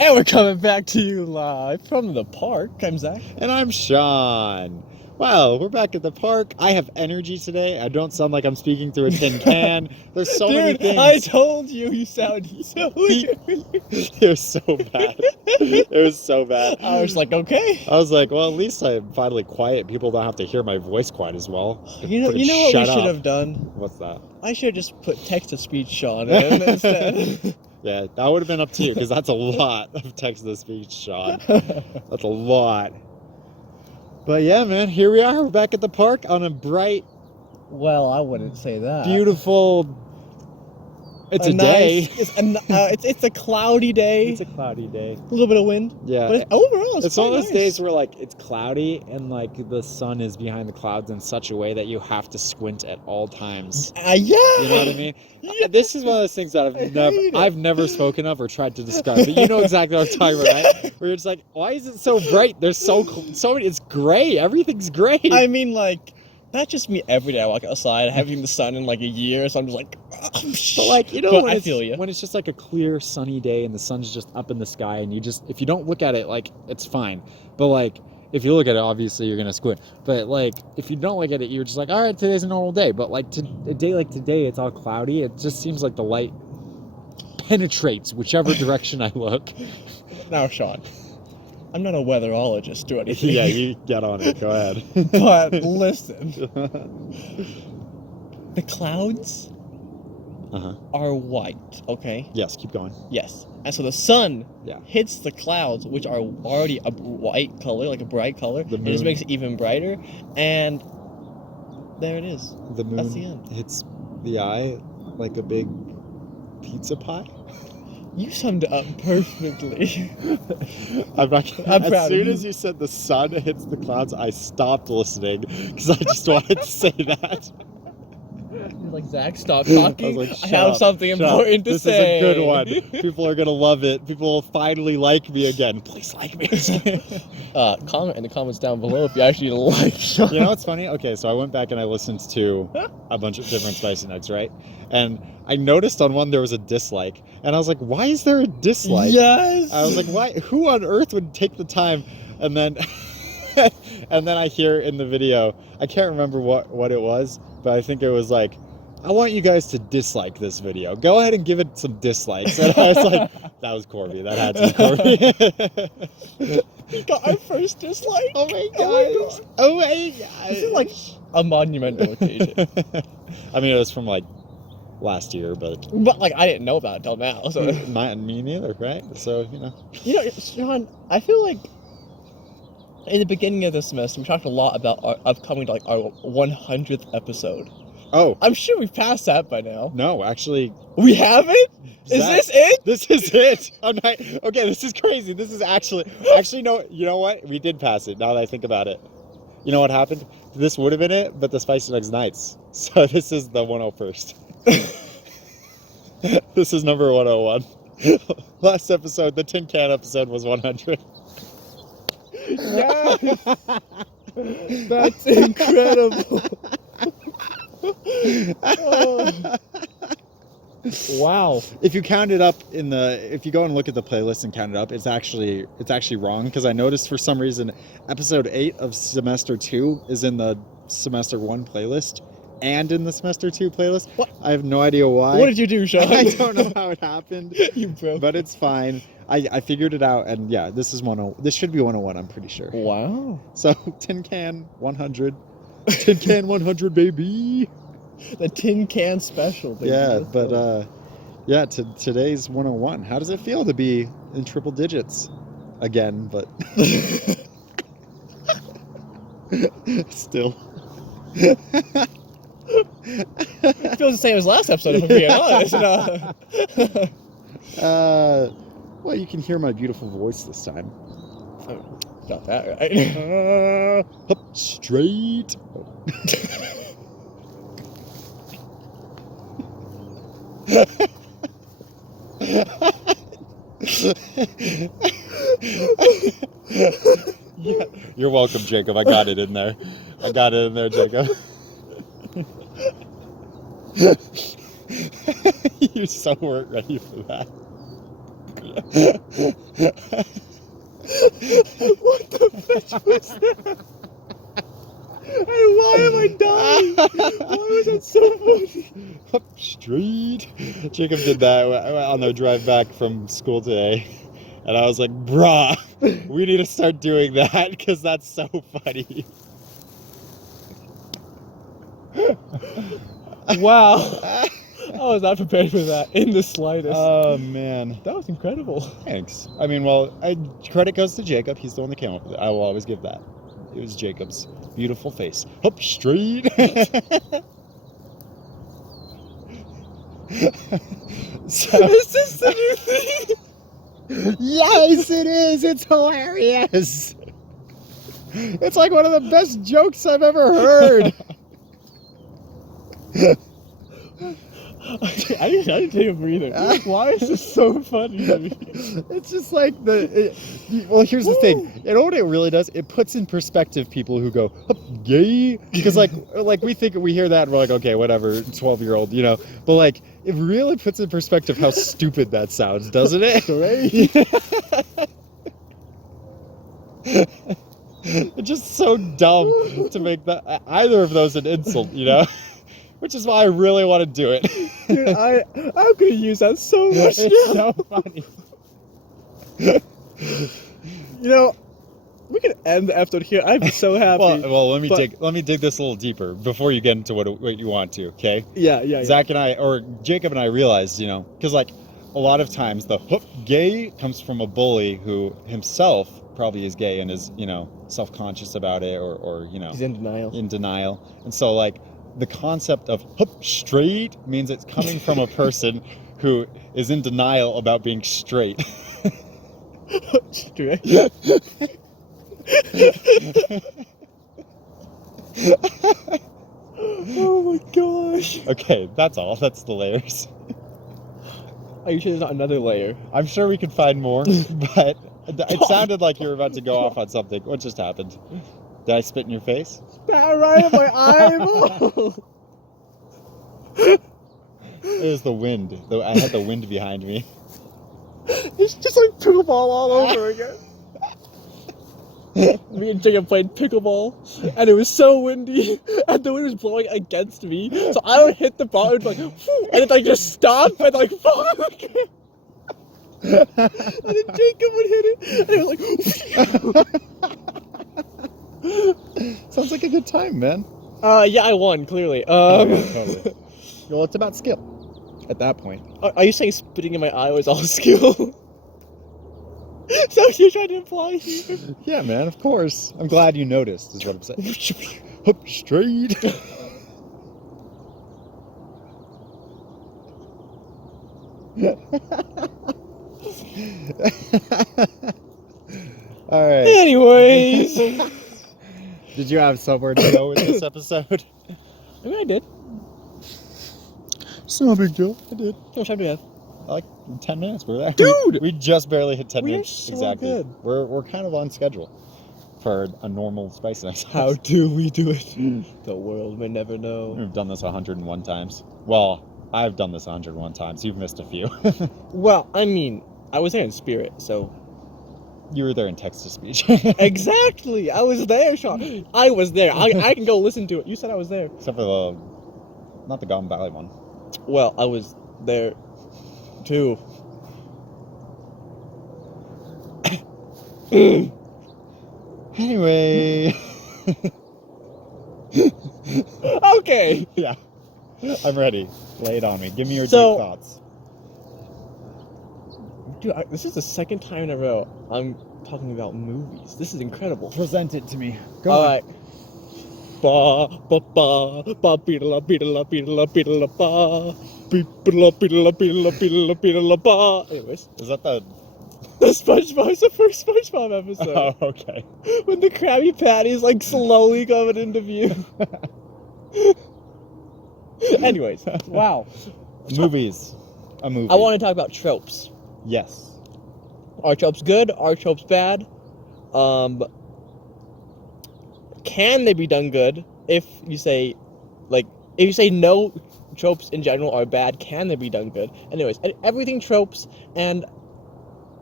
And we're coming back to you live from the park. I'm Zach. And I'm Sean. Wow, we're back at the park. I have energy today. I don't sound like I'm speaking through a tin can. There's so many things. I told you you sound so weird. It was so bad. It was so bad. I was like, okay. I was like, well, at least I'm finally quiet. People don't have to hear my voice quite as well. You know what we should have done? What's that? I should have just put text-to-speech on it instead. Yeah, that would have been up to you, because that's a lot of text-to-speech, Sean. That's a lot. But yeah, man, here we are. We're back at the park on a bright... Well, I wouldn't say that. Beautiful... It's a day. It's a cloudy day. It's a cloudy day. A little bit of wind. Yeah. But overall, it's one of those nice. days where, like, it's cloudy and, like, the sun is behind the clouds in such a way that you have to squint at all times. Yeah. You know what I mean? Yeah. This is one of those things that I've never spoken of or tried to describe. But you know exactly what I'm talking about, right? Where it's like, why is it so bright? There's so many. It's gray. Everything's gray. I mean, like... That's just me every day I walk outside. I haven't seen the sun in like a year, so I'm just like... But like, you know, but when I feel you. When it's just like a clear sunny day and the sun's just up in the sky and you just, if you don't look at it, like, it's fine. But like, if you look at it, obviously you're gonna squint. But like, if you don't look at it, you're just like, all right, today's a normal day. But like, a day like today, it's all cloudy. It just seems like the light penetrates whichever direction I look. Now, Sean, I'm not a weatherologist, do anything. Yeah, you get on it. Go ahead. But listen, the clouds are white, okay? Yes, keep going. Yes. And so the sun hits the clouds, which are already a white color, like a bright color. It just makes it even brighter. And there it is. The moon That's the end. hits the eye like a big pizza pie. You summed it up perfectly. I'm proud as soon as you you said the sun hits the clouds, I stopped listening because I just wanted to say that. You're like, Zach, stop talking. I was like, I have something important to say. This is a good one. People are gonna love it. People will finally like me again. Please like me. Comment in the comments down below if you actually like Sean. You know what's funny? Okay, so I went back and I listened to a bunch of different Spicy Nugs, right? And I noticed on one there was a dislike, and I was like, why is there a dislike? Yes. I was like, why? Who on earth would take the time? And then, and then I hear in the video, I can't remember what it was, but I think it was like, I want you guys to dislike this video. Go ahead and give it some dislikes. And I was like, that was Corby. That had to be Corby. We got our first dislike. Oh my god. Oh my god. This is like a monumental occasion. I mean, it was from like last year, but like I didn't know about it till now. So me neither, right? So you know, Sean, I feel like in the beginning of the semester we talked a lot about our upcoming like our 100th episode. Oh, I'm sure we've passed that by now. No, actually, we haven't. Is this it? This is it. Okay, this is crazy. This is actually no. You know what? We did pass it. Now that I think about it, you know what happened? This would have been it, but the Spicy Nugs Nights. So this is the 101st. This is number 101. Last episode, the tin can episode, was 100. Yes! That's incredible. Oh. Wow. If you count it up if you go and look at the playlist and count it up, it's actually wrong, because I noticed for some reason episode 8 of semester 2 is in the semester 1 playlist and in the semester 2 playlist. What? I have no idea why. What did you do, Sean? I don't know how it happened. You broke. But it's fine. I figured it out, and yeah, this should be 101, I'm pretty sure. Wow. So tin can 100. Tin can 100, baby. The tin can special, baby. Yeah, but today's 101. How does it feel to be in triple digits again? But still, it feels the same as last episode, if I'm being honest. Well, you can hear my beautiful voice this time. Not that right. Up straight. Yeah. You're welcome, Jacob. I got it in there. Jacob. You so weren't ready for that. What the fetch was that? And why am I dying? Why was that so funny? Up street. Jacob did that on their drive back from school today. And I was like, bruh, we need to start doing that because that's so funny. Wow. I was not prepared for that in the slightest. Oh, man. That was incredible. Thanks. I mean, well, credit goes to Jacob. He's the one that came up with it. I will always give that. It was Jacob's beautiful face. Up street. So, Is this the new thing? yes, it is. It's hilarious. It's like one of the best jokes I've ever heard. I didn't take a breather. Why is this so funny to me? It's just like well, here's the thing. You know what it really does? It puts in perspective people who go, gay. Because like we hear that and we're like, okay, whatever, 12-year-old, you know. But like, it really puts in perspective how stupid that sounds, doesn't it? It's just so dumb to make that either of those an insult, you know? Which is why I really want to do it. Dude, I'm gonna use that so much. It's so funny. You know, we can end the episode here. I'm so happy. Well, let me dig this a little deeper before you get into what you want to. Okay? Yeah. Zach and I, or Jacob and I, realized, you know, because like a lot of times the gay comes from a bully who himself probably is gay and is, you know, self-conscious about it, or you know, he's in denial. And so like, the concept of straight means it's coming from a person who is in denial about being straight. Straight? Oh my gosh. Okay, that's all. That's the layers. Are you sure there's not another layer? I'm sure we could find more, but it sounded like you were about to go off on something. What just happened? Did I spit in your face? Spat right in my eyeball! It was the wind. I had the wind behind me. It's just like pickleball all over again. Me and Jacob played pickleball, and it was so windy, and the wind was blowing against me, so I would hit the ball, and like, whew, and it like just stopped, and like, fuck! And then Jacob would hit it, and it was like, Sounds like a good time, man. Yeah, I won, clearly. Totally. Well, it's about skill at that point. Are you saying spitting in my eye was all skill? Is that what you're trying to imply here? Yeah, man, of course. I'm glad you noticed, is what I'm saying. Up straight. All right. Anyways. Did you have somewhere to go with this episode? I mean, I did. It's no big deal. I did. How much time do we have? Like 10 minutes. We're there. Dude! We just barely hit 10 We are minutes. so exactly. good. We're kind of on schedule for a normal Spice Night. How do we do it? The world may never know. We've done this 101 times. Well, I've done this 101 times. You've missed a few. Well, I mean, I was there in spirit, so... You were there in text-to-speech. Exactly! I was there, Sean. I was there. I can go listen to it. You said I was there. Except for not the Gotham Valley one. Well, I was there, too. Anyway. Okay. Yeah. I'm ready. Lay it on me. Give me your deep thoughts. Dude, this is the second time in a row I'm talking about movies. This is incredible. Present it to me. Go All on. right. Ba ba ba ba beedla beedla beedla beedla ba beedla beedla beedla beedla beedla ba. Anyways, Is that the SpongeBob? It's the first SpongeBob episode. Oh, okay. When the Krabby Patty's like slowly coming into view. Anyways, wow. Movies. A movie. I want to talk about tropes. Yes. Are tropes good? Are tropes bad? Can they be done good? If you say no, tropes in general are bad, can they be done good? Anyways, everything tropes, and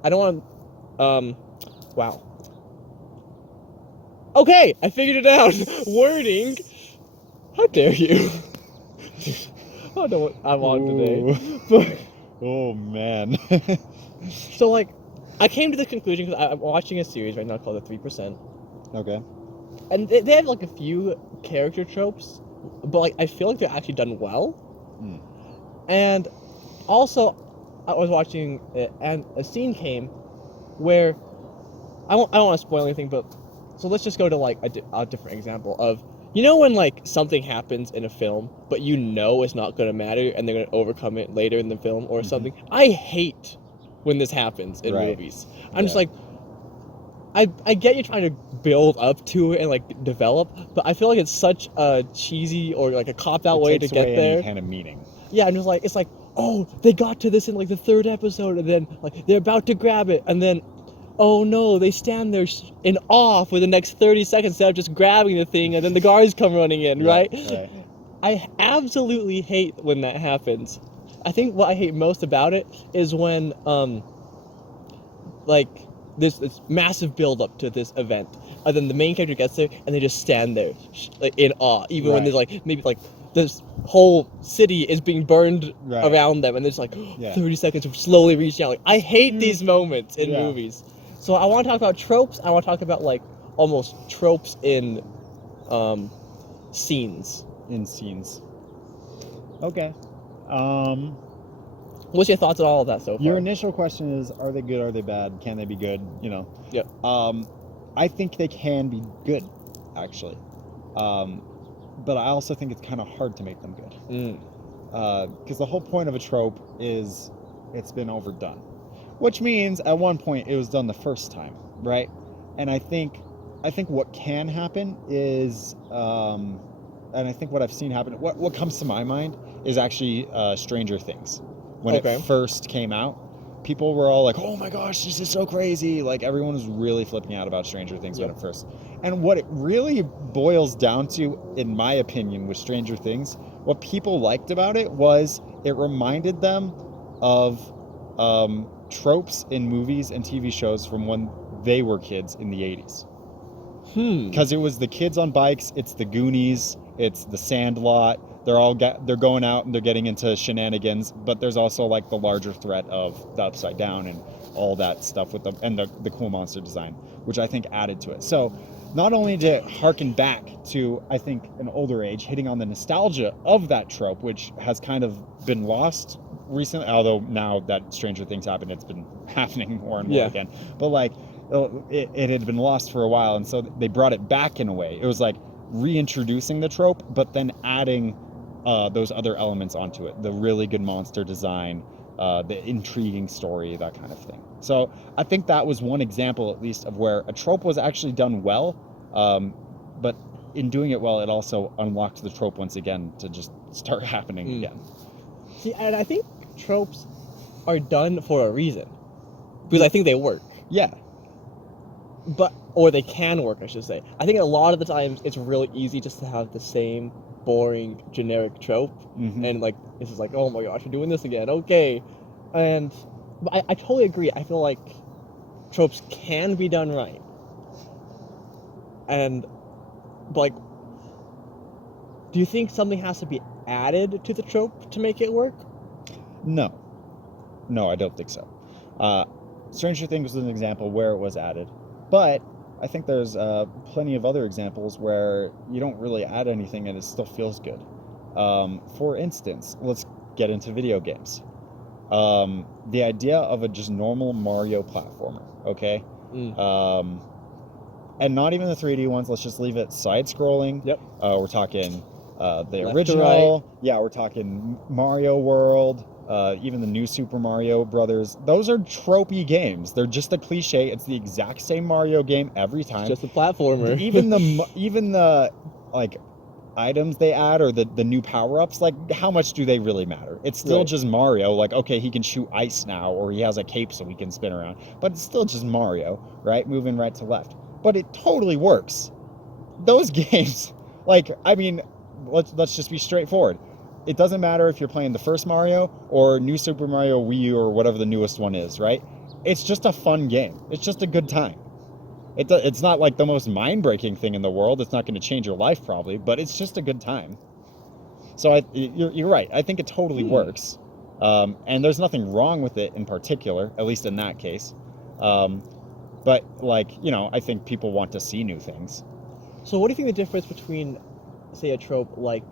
I don't want wow. Okay, I figured it out. Wording. How dare you? I don't know what I'm on today. But Oh man. so like, I came to the conclusion because I'm watching a series right now called The 3%, Okay. and they have like a few character tropes, but like I feel like they're actually done well. Hmm. And also, I was watching it, and a scene came where I don't want to spoil anything, but so let's just go to like a different example of, you know, when like something happens in a film, but you know it's not gonna matter, and they're gonna overcome it later in the film or something. I hate when this happens in Right. movies. I'm just Yeah. like, I get you trying to build up to it and like develop, but I feel like it's such a cheesy or like a cop out It way takes to get away there. any kind of meaning. Yeah, I'm just like, it's like, oh, they got to this in like the 3rd episode, and then like they're about to grab it, and then, oh no, they stand there in awe for the next 30 seconds instead of just grabbing the thing, and then the guards come running in, right? Right. I absolutely hate when that happens. I think what I hate most about it is when like this massive build up to this event, and then the main character gets there and they just stand there like in awe, even when Right. there's like maybe like this whole city is being burned Right. around them, and there's like Yeah. 30 seconds of slowly reaching out. Like, I hate these moments in Yeah. movies. So I want to talk about tropes. I want to talk about like almost tropes in scenes. In scenes. Okay. What's your thoughts on all of that so far? Your initial question is, are they good? Are they bad? Can they be good? You know. Yep. I think they can be good, actually. But I also think it's kind of hard to make them good. Because the whole point of a trope is it's been overdone, which means at one point it was done the first time, right? And I think what can happen is, and I think what I've seen happen, what comes to my mind is actually Stranger Things. When it first came out, people were all like, oh my gosh, this is so crazy. Like, everyone was really flipping out about Stranger Things when it first. And what it really boils down to, in my opinion, with Stranger Things, what people liked about it was it reminded them of tropes in movies and TV shows from when they were kids in the 80s. Because it was the kids on bikes, it's the Goonies, it's the Sandlot. They're going out and they're getting into shenanigans, but there's also like the larger threat of the Upside Down and all that stuff with the cool monster design, which I think added to it. So not only did it harken back to, I think, an older age, hitting on the nostalgia of that trope, which has kind of been lost recently, although now that Stranger Things happened, it's been happening more and more again. But like, it had been lost for a while, and so they brought it back in a way. It was like reintroducing the trope, but then adding those other elements onto it. The really good monster design, the intriguing story, that kind of thing. So I think that was one example, at least, of where a trope was actually done well, but in doing it well, it also unlocked the trope once again to just start happening again. See, and I think tropes are done for a reason, because I think they work. Yeah. Or they can work, I should say. I think a lot of the times it's really easy just to have the same boring generic trope, and like this is like, oh my gosh, you're doing this again, okay. But I totally agree. I feel like tropes can be done right, but like, do you think something has to be added to the trope to make it work? No, I don't think so. Stranger Things was an example where it was added, but I think there's plenty of other examples where you don't really add anything and it still feels good. For instance, let's get into video games. The idea of a just normal Mario platformer, okay? And not even the 3D ones, let's just leave it side-scrolling. Yep. We're talking the Left original. Yeah, we're talking Mario World. Even the new Super Mario Brothers, those are tropey games. They're just a cliche. It's the exact same Mario game every time. It's just a platformer. even the like items they add, or the new power-ups, like, how much do they really matter? It's still just Mario. Like, okay, he can shoot ice now, or he has a cape so he can spin around, but it's still just Mario, right? Moving right to left. But it totally works. Those games, like, I mean, let's just be straightforward. It doesn't matter if you're playing the first Mario or New Super Mario Wii U or whatever the newest one is, right? it's just a fun game. It's just a good time. It's not like the most mind-breaking thing in the world. It's not going to change your life probably, but it's just a good time. So you're right. I think it totally works. And there's nothing wrong with it in particular, at least in that case. But like, you know, I think people want to see new things. So what do you think the difference between, say, a trope like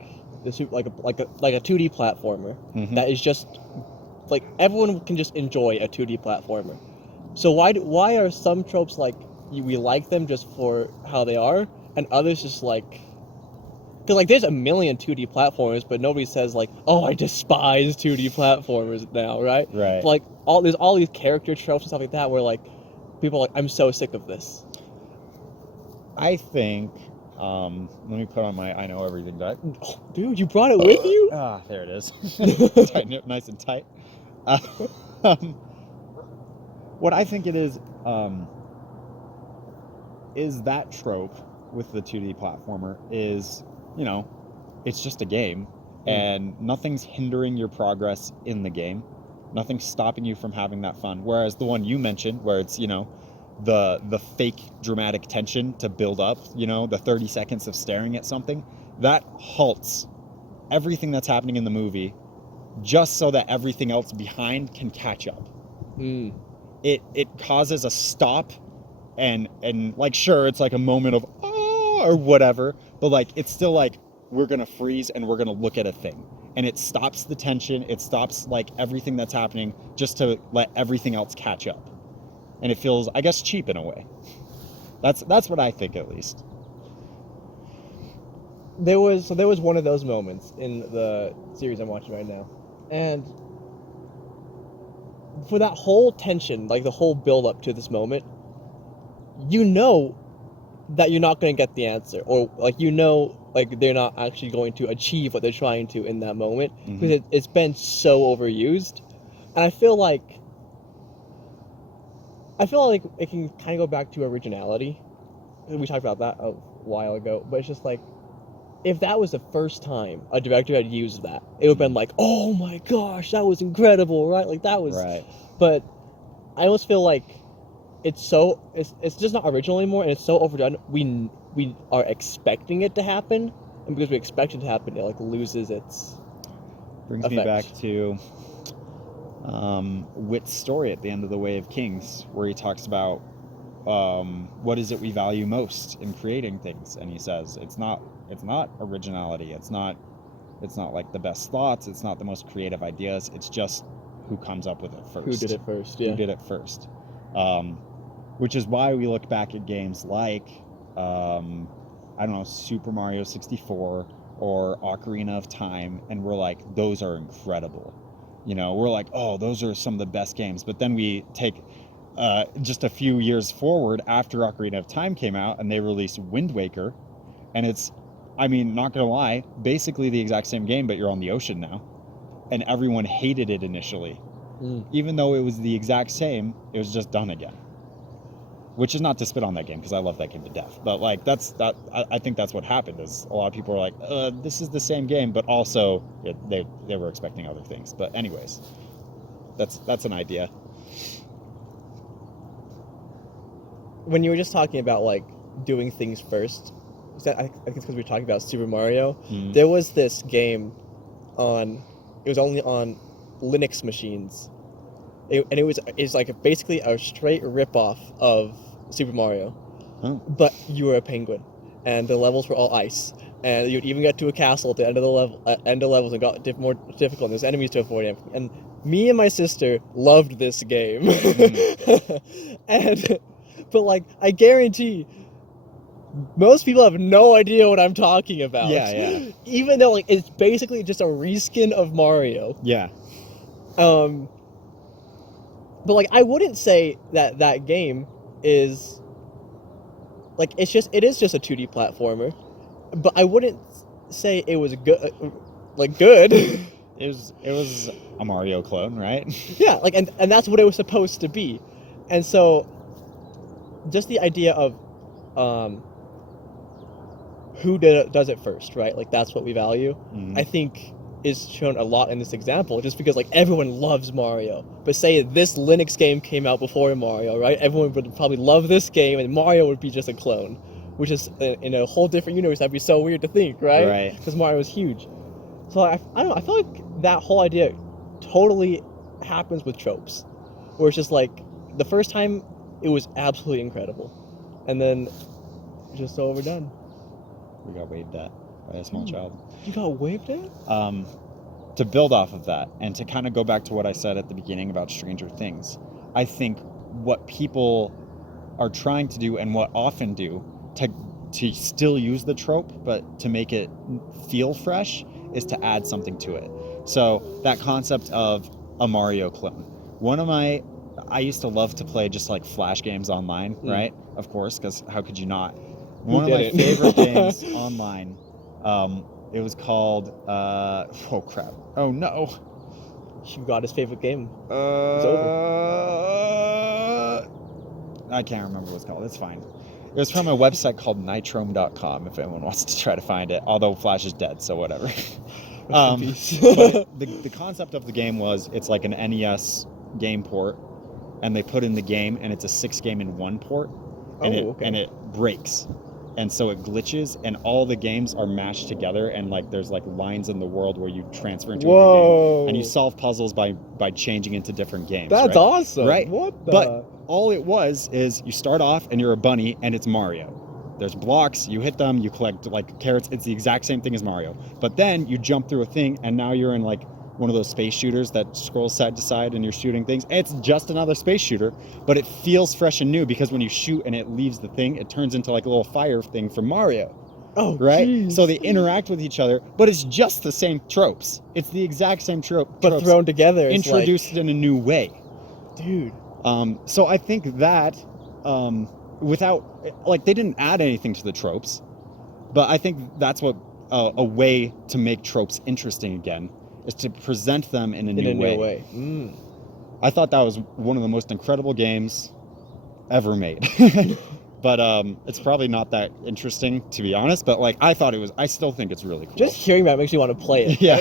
a 2D platformer that is just like everyone can just enjoy a 2D platformer? So why are some tropes like we like them just for how they are, and others just like, because like there's a million 2D platformers, but nobody says like, oh, I despise 2D platformers now, right? Right. But, like there's all these character tropes and stuff like that where like people are like, I'm so sick of this. I think, let me put on my I know everything die. Oh, dude, you brought it with you? Ah, there it is. Tighten it nice and tight. What I think it is that trope with the 2D platformer is, you know, it's just a game, and nothing's hindering your progress in the game. Nothing's stopping you from having that fun. Whereas the one you mentioned, where it's, you know, the fake dramatic tension to build up, you know, the 30 seconds of staring at something, that halts everything that's happening in the movie just so that everything else behind can catch up. It causes a stop, and like, sure, it's like a moment of or whatever, but like it's still like we're gonna freeze and we're gonna look at a thing, and it stops the tension. It stops like everything that's happening just to let everything else catch up, and it feels, I guess, cheap in a way. That's what I think, at least. There was one of those moments in the series I'm watching right now, and for that whole tension, like the whole build up to this moment, you know that you're not going to get the answer, or like, you know, like they're not actually going to achieve what they're trying to in that moment, because it's been so overused. And I feel like it can kind of go back to originality. We talked about that a while ago, but it's just like, if that was the first time a director had used that, it would have been like, oh my gosh, that was incredible, right? Like that was right. But I almost feel like it's just not original anymore, and it's so overdone. We are expecting it to happen, and because we expect it to happen, it like loses its Brings effect. me back to Wit's story at the end of The Way of Kings, where he talks about what is it we value most in creating things, and he says it's not originality, it's not like the best thoughts, it's not the most creative ideas, it's just who comes up with it first. Who did it first? Yeah. Who did it first? Which is why we look back at games like I don't know, Super Mario 64 or Ocarina of Time, and we're like, those are incredible. You know, we're like, oh, those are some of the best games. But then we take just a few years forward after Ocarina of Time came out, and they released Wind Waker, and it's, I mean, not gonna lie, basically the exact same game, but you're on the ocean now, and everyone hated it initially. Even though it was the exact same, it was just done again. Which is not to spit on that game, because I love that game to death. But like, I think that's what happened, is a lot of people are like, this is the same game, but also they were expecting other things. But anyways, that's an idea. When you were just talking about like doing things first, I think it's because we were talking about Super Mario. There was this game it was only on Linux machines, and it's like basically a straight ripoff of Super Mario, but you were a penguin, and the levels were all ice, and you'd even get to a castle at the end of the levels, and got more difficult, and there's enemies to avoid, and me and my sister loved this game. But like, I guarantee most people have no idea what I'm talking about. Yeah. Even though like it's basically just a reskin of Mario. Yeah. But like, I wouldn't say that game is like, it is just a 2D platformer, but I wouldn't say it was good. Good. It was a Mario clone, right? Yeah, like, and that's what it was supposed to be, and so just the idea of who does it first, right? Like, that's what we value. I think is shown a lot in this example, just because like everyone loves Mario. But say this Linux game came out before Mario, right? Everyone would probably love this game, and Mario would be just a clone, which is in a whole different universe. That'd be so weird to think, right? Right. Because Mario is huge. So I don't know. I feel like that whole idea totally happens with Tropes, where it's just like the first time it was absolutely incredible, and then it's just so overdone. We got waved at by a small child. You got waved at? To build off of that, and to kind of go back to what I said at the beginning about Stranger Things, I think what people are trying to do and what often do to still use the trope, but to make it feel fresh, is to add something to it. So that concept of a Mario clone. I used to love to play just like Flash games online, right? Of course, because how could you not? One of my favorite games online, it was called, oh crap. Oh no. You got his favorite game. It's over. I can't remember what it's called. It's fine. It was from a website called nitrome.com if anyone wants to try to find it, although Flash is dead, so whatever. But the concept of the game was it's like an NES game port, and they put in the game, and it's a 6-game-in-1 port, and it breaks. And so it glitches, and all the games are mashed together, and like there's like lines in the world where you transfer into a new game, and you solve puzzles by changing into different games. That's awesome. Right? What the? But all it was is you start off and you're a bunny, and it's Mario. There's blocks, you hit them, you collect like carrots. It's the exact same thing as Mario. But then you jump through a thing, and now you're in like one of those space shooters that scrolls side to side and you're shooting things. It's just another space shooter, but it feels fresh and new because when you shoot and it leaves the thing, it turns into like a little fire thing from Mario. Oh, right? Geez. So they interact with each other, but it's just the same tropes. It's the exact same trope, but thrown together. Introduced in a new way. Dude. So I think that without, like, they didn't add anything to the tropes, but I think that's what a way to make tropes interesting again is to present them in a new way. I thought that was one of the most incredible games ever made. But it's probably not that interesting, to be honest, but like I still think it's really cool. Just hearing that makes you want to play it. Yeah.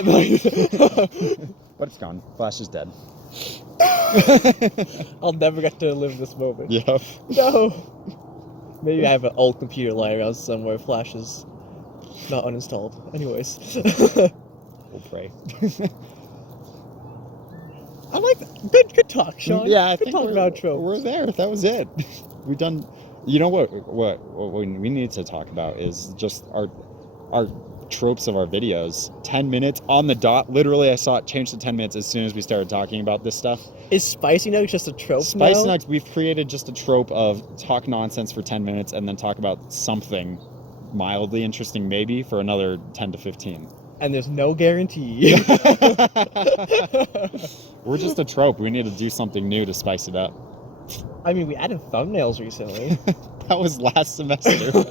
But it's gone. Flash is dead. I'll never get to live this moment. Yeah. No. Maybe I have an old computer lying around somewhere. Flash is not uninstalled. Anyways. We'll pray. I like that. Good talk, Sean. Yeah, I good think talk about tropes. We're there. That was it. We've done. You know what we need to talk about is just our tropes of our videos. 10 minutes on the dot. Literally, I saw it change to 10 minutes as soon as we started talking about this stuff. Is Spicy Nugs just a trope Spicy now? Nugs, we've created just a trope of talk nonsense for 10 minutes and then talk about something mildly interesting maybe for another 10 to 15. And there's no guarantee. We're just a trope. We need to do something new to spice it up. I mean, we added thumbnails recently. That was last semester.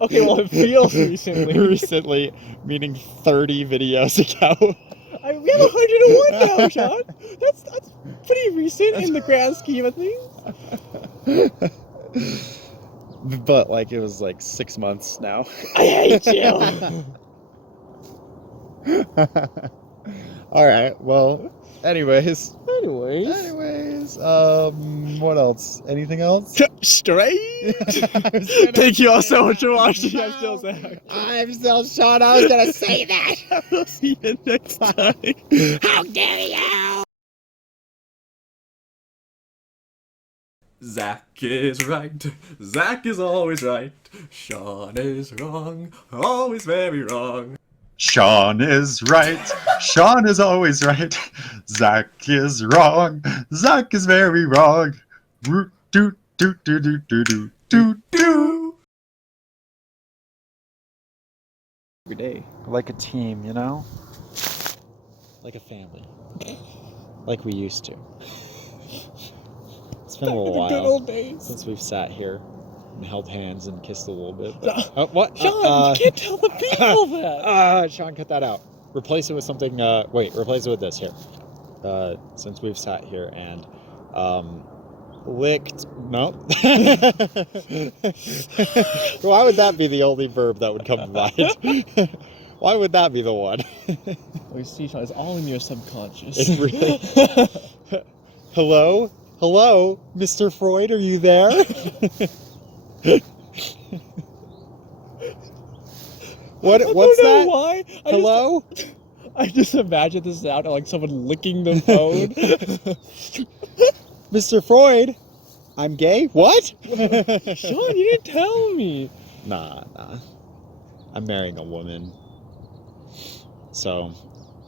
Okay, well, it feels recently. Recently, meaning 30 videos ago. I mean, we have 101 now, Sean. That's pretty recent in the grand scheme of things. But, like, it was like 6 months now. I hate you. All right, well, anyways, what else? Anything else? Straight. Thank you all so much for watching. I'm still Zach. I'm still Sean. I was gonna say that. We'll see you next time. How dare you? Zach is right. Zach is always right. Sean is wrong. Always very wrong. Sean is right. Sean is always right. Zach is wrong. Zach is very wrong. Do do do do do do do do. Every day, like a team, you know, like a family, like we used to. It's been a little while good old days. since we've sat here and held hands and kissed a little bit. But, what? Sean, you can't tell the people that. Sean, cut that out. Replace it with something. Replace it with this here. Since we've sat here and licked. No. Why would that be the only verb that would come to mind? Why would that be the one? We see, Sean, it's all in your subconscious. It really... Hello? Hello? Mr. Freud, are you there? What's I don't know that? why. Hello? I just imagine this sound of like someone licking the phone. Mr. Freud, I'm gay? What? Sean, you didn't tell me. Nah. I'm marrying a woman. So,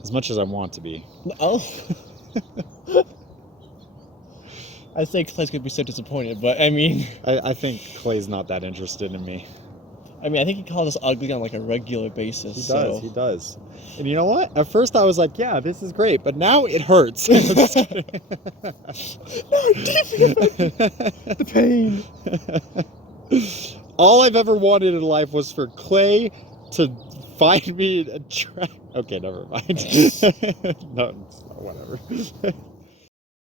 as much as I want to be. Oh. I think Clay's gonna be so disappointed, but I mean... I think Clay's not that interested in me. I mean, I think he calls us ugly on like a regular basis. He does. And you know what? At first I was like, yeah, this is great, but now it hurts. I'm just kidding. The pain. All I've ever wanted in life was for Clay to find me attractive. Okay, never mind. No, whatever.